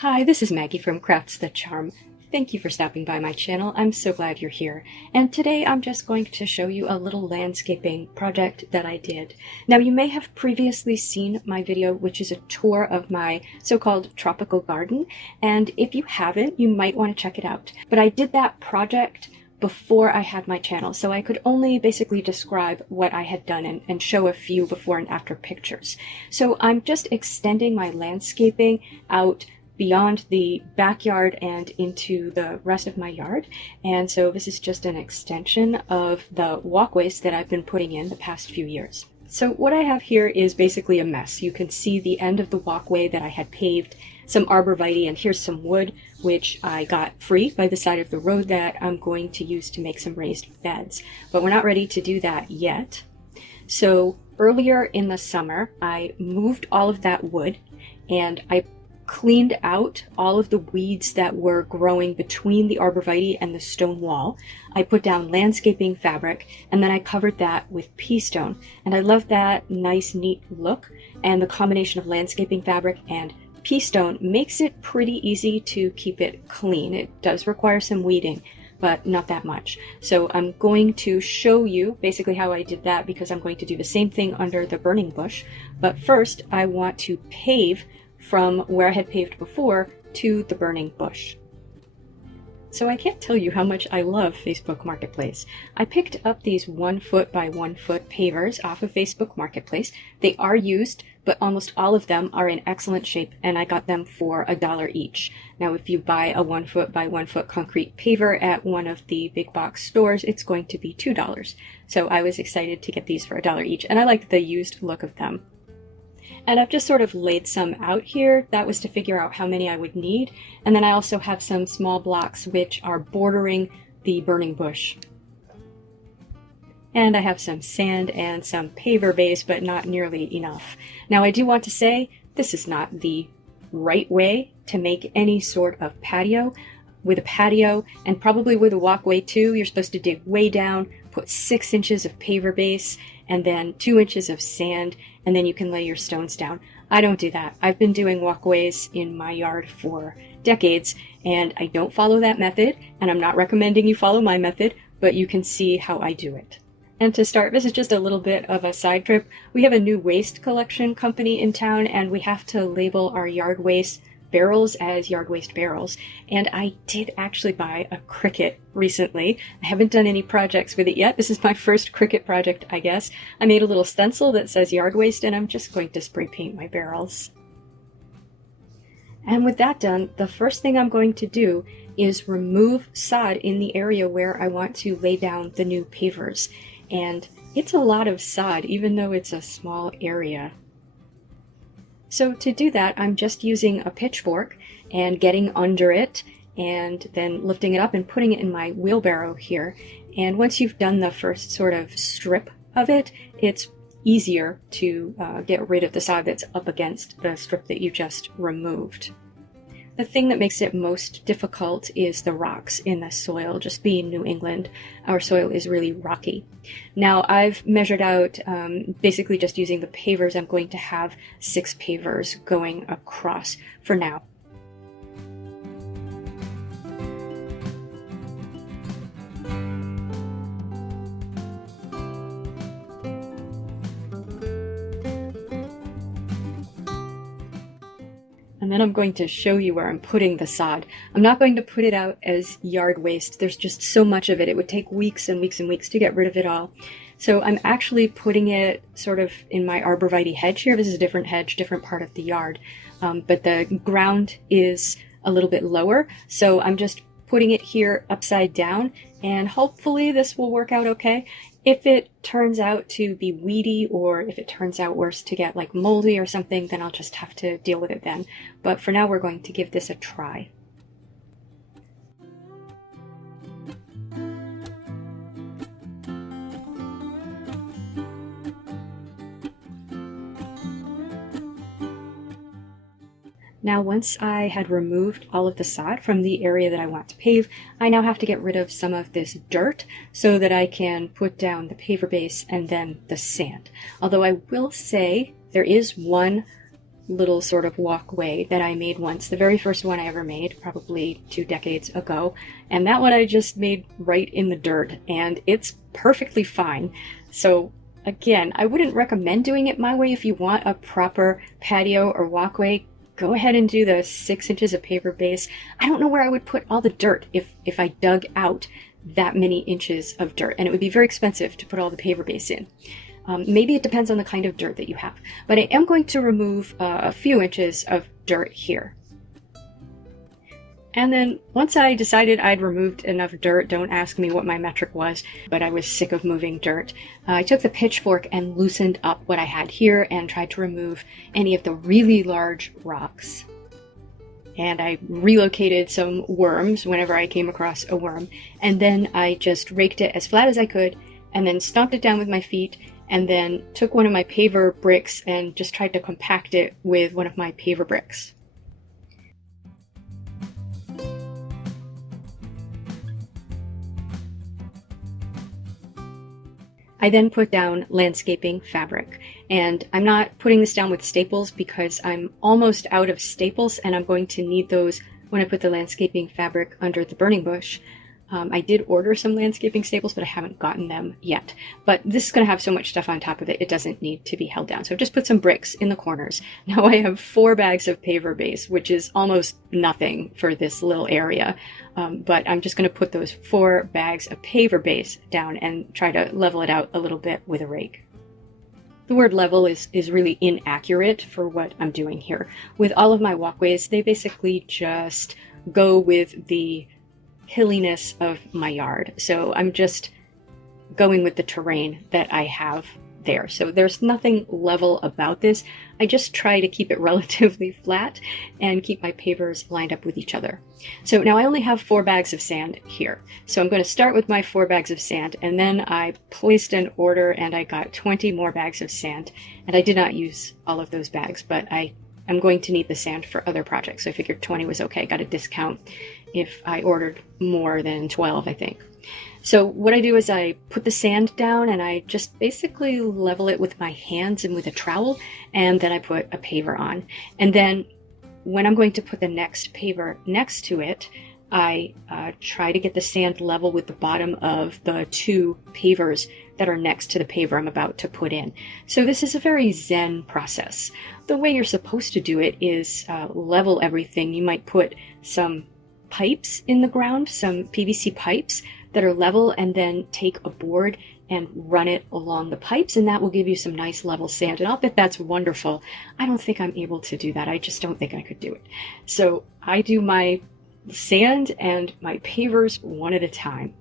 Hi, this is Maggie from Crafts the Charm. Thank you for stopping by my channel. I'm so glad you're here. And today I'm just going to show you a little landscaping project that I did. Now you may have previously seen my video, which is a tour of my so-called tropical garden. And if you haven't, you might want to check it out. But I did that project before I had my channel, so I could only basically describe what I had done and show a few before and after pictures. So I'm just extending my landscaping out beyond the backyard and into the rest of my yard. And so this is just an extension of the walkways that I've been putting in the past few years. So what I have here is basically a mess. You can see the end of the walkway that I had paved, some arborvitae, and here's some wood, which I got free by the side of the road that I'm going to use to make some raised beds. But we're not ready to do that yet. So earlier in the summer, I moved all of that wood and I cleaned out all of the weeds that were growing between the arborvitae and the stone wall. I put down landscaping fabric and then I covered that with pea stone. And I love that nice, neat look. And the combination of landscaping fabric and pea stone makes it pretty easy to keep it clean. It does require some weeding, but not that much. So I'm going to show you basically how I did that because I'm going to do the same thing under the burning bush. But first I want to pave from where I had paved before to the burning bush. So I can't tell you how much I love Facebook Marketplace. I picked up these 1 foot by 1 foot pavers off of Facebook Marketplace. They are used, but almost all of them are in excellent shape, and I got them for $1 each. Now if you buy a 1 foot by 1 foot concrete paver at one of the big box stores, it's going to be $2. So I was excited to get these for $1 each, and I liked the used look of them. And I've just sort of laid some out here. That was to figure out how many I would need. And then I also have some small blocks which are bordering the burning bush. And I have some sand and some paver base, but not nearly enough. Now I do want to say, this is not the right way to make any sort of patio. With a patio, and probably with a walkway too, you're supposed to dig way down, put 6 inches of paver base, and then 2 inches of sand, and then you can lay your stones down. I don't do that. I've been doing walkways in my yard for decades, and I don't follow that method, and I'm not recommending you follow my method, but you can see how I do it. And to start, this is just a little bit of a side trip. We have a new waste collection company in town, and we have to label our yard waste barrels as yard waste barrels. And I did actually buy a Cricut recently. I haven't done any projects with it yet. This is my first Cricut project, I guess. I made a little stencil that says yard waste, and I'm just going to spray paint my barrels. And with that done, the first thing I'm going to do is remove sod in the area where I want to lay down the new pavers. And it's a lot of sod, even though it's a small area. So to do that, I'm just using a pitchfork and getting under it and then lifting it up and putting it in my wheelbarrow here. And once you've done the first sort of strip of it, it's easier to get rid of the sod that's up against the strip that you just removed. The thing that makes it most difficult is the rocks in the soil. Just being New England, our soil is really rocky. Now I've measured out, basically just using the pavers, I'm going to have 6 pavers going across for now. And then I'm going to show you where I'm putting the sod. I'm not going to put it out as yard waste. There's just so much of it. It would take weeks and weeks and weeks to get rid of it all. So I'm actually putting it sort of in my arborvitae hedge here. This is a different hedge, different part of the yard. But the ground is a little bit lower. So I'm just putting it here upside down, and hopefully this will work out okay. If it turns out to be weedy, or if it turns out worse to get like moldy or something, then I'll just have to deal with it then. But for now, we're going to give this a try. Now, once I had removed all of the sod from the area that I want to pave, I now have to get rid of some of this dirt so that I can put down the paver base and then the sand. Although I will say there is one little sort of walkway that I made once, the very first one I ever made, probably 2 decades ago. And that one I just made right in the dirt, and it's perfectly fine. So again, I wouldn't recommend doing it my way. If you want a proper patio or walkway, go ahead and do the 6 inches of paver base. I don't know where I would put all the dirt if I dug out that many inches of dirt, and it would be very expensive to put all the paver base in. Maybe it depends on the kind of dirt that you have, but I am going to remove a few inches of dirt here. And then once I decided I'd removed enough dirt, don't ask me what my metric was, but I was sick of moving dirt, I took the pitchfork and loosened up what I had here and tried to remove any of the really large rocks. And I relocated some worms whenever I came across a worm, and then I just raked it as flat as I could, and then stomped it down with my feet, and then took one of my paver bricks and just tried to compact it with one of my paver bricks. I then put down landscaping fabric, and I'm not putting this down with staples because I'm almost out of staples and I'm going to need those when I put the landscaping fabric under the burning bush. I did order some landscaping staples, but I haven't gotten them yet. But this is going to have so much stuff on top of it, it doesn't need to be held down. So I've just put some bricks in the corners. Now I have 4 bags of paver base, which is almost nothing for this little area. But I'm just going to put those 4 bags of paver base down and try to level it out a little bit with a rake. The word level is really inaccurate for what I'm doing here. With all of my walkways, they basically just go with the hilliness of my yard. So I'm just going with the terrain that I have there. So there's nothing level about this. I just try to keep it relatively flat and keep my pavers lined up with each other. So now I only have 4 bags of sand here. So I'm going to start with my 4 bags of sand, and then I placed an order and I got 20 more bags of sand. And I did not use all of those bags, but I'm going to need the sand for other projects. So I figured 20 was okay. I got a discount if I ordered more than 12, I think. So what I do is I put the sand down and I just basically level it with my hands and with a trowel, and then I put a paver on. And then when I'm going to put the next paver next to it, I try to get the sand level with the bottom of the 2 pavers that are next to the paver I'm about to put in. So this is a very zen process. The way you're supposed to do it is level everything. You might put some pipes in the ground, some PVC pipes that are level, and then take a board and run it along the pipes, and that will give you some nice level sand. And I'll bet that's wonderful. I don't think I'm able to do that. I just don't think I could do it. So I do my sand and my pavers one at a time.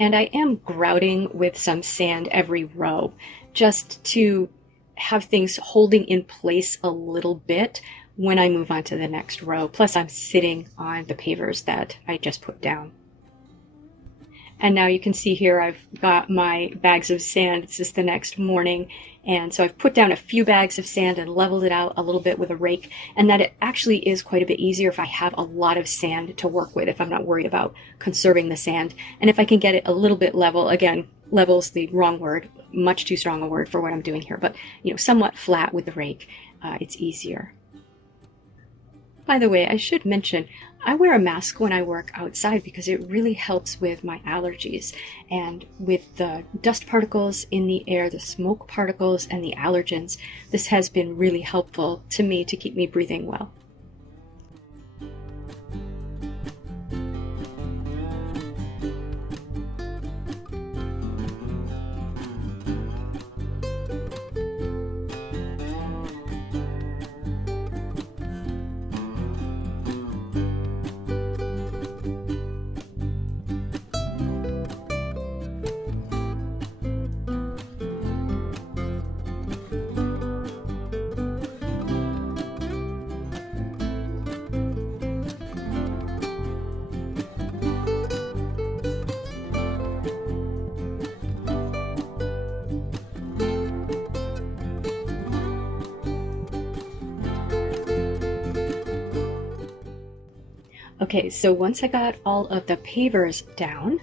And I am grouting with some sand every row just to have things holding in place a little bit when I move on to the next row. Plus I'm sitting on the pavers that I just put down. And now you can see here I've got my bags of sand. It's just the next morning. And so I've put down a few bags of sand and leveled it out a little bit with a rake. And that it actually is quite a bit easier if I have a lot of sand to work with, if I'm not worried about conserving the sand. And if I can get it a little bit level, again, level's the wrong word, much too strong a word for what I'm doing here, but somewhat flat with the rake, it's easier. By the way, I should mention, I wear a mask when I work outside because it really helps with my allergies. And with the dust particles in the air, the smoke particles, and the allergens, this has been really helpful to me to keep me breathing well. Okay, so once I got all of the pavers down,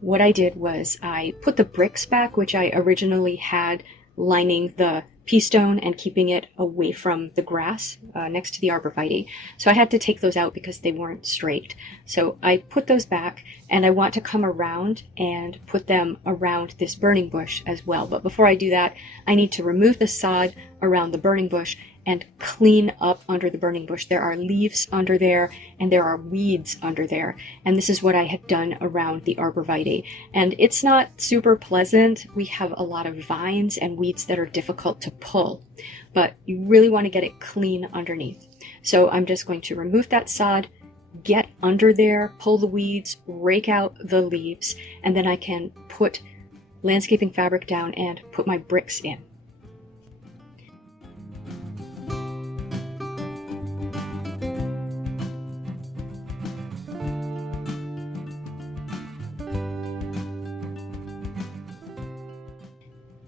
what I did was I put the bricks back, which I originally had lining the pea stone and keeping it away from the grass next to the arborvitae. So I had to take those out because they weren't straight. So I put those back, and I want to come around and put them around this burning bush as well. But before I do that, I need to remove the sod around the burning bush and clean up under the burning bush. There are leaves under there and there are weeds under there. And this is what I had done around the arborvitae. And it's not super pleasant. We have a lot of vines and weeds that are difficult to pull, but you really want to get it clean underneath. So I'm just going to remove that sod, get under there, pull the weeds, rake out the leaves, and then I can put landscaping fabric down and put my bricks in.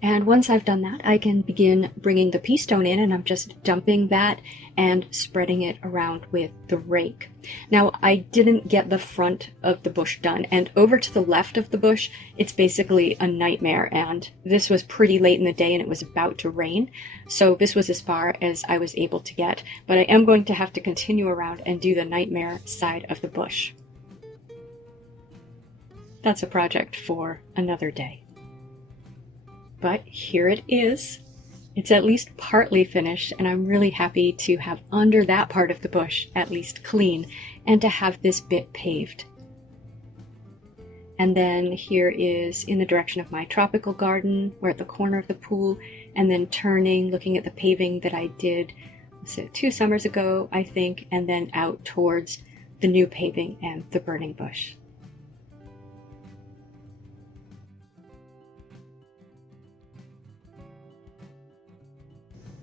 And once I've done that, I can begin bringing the pea stone in, and I'm just dumping that and spreading it around with the rake. Now, I didn't get the front of the bush done, and over to the left of the bush, it's basically a nightmare, and this was pretty late in the day and it was about to rain, so this was as far as I was able to get, but I am going to have to continue around and do the nightmare side of the bush. That's a project for another day. But here it is. It's at least partly finished, and I'm really happy to have under that part of the bush at least clean and to have this bit paved. And then here is in the direction of my tropical garden. We're at the corner of the pool, and then turning, looking at the paving that I did 2 summers ago, I think, and then out towards the new paving and the burning bush.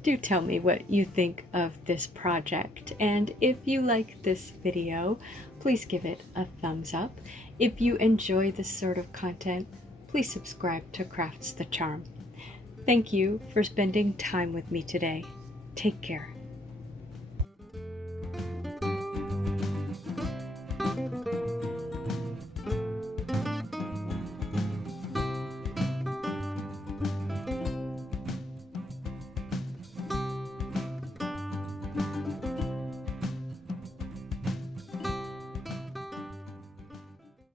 Do tell me what you think of this project, and if you like this video, please give it a thumbs up. If you enjoy this sort of content, please subscribe to Crafts the Charm. Thank you for spending time with me today. Take care.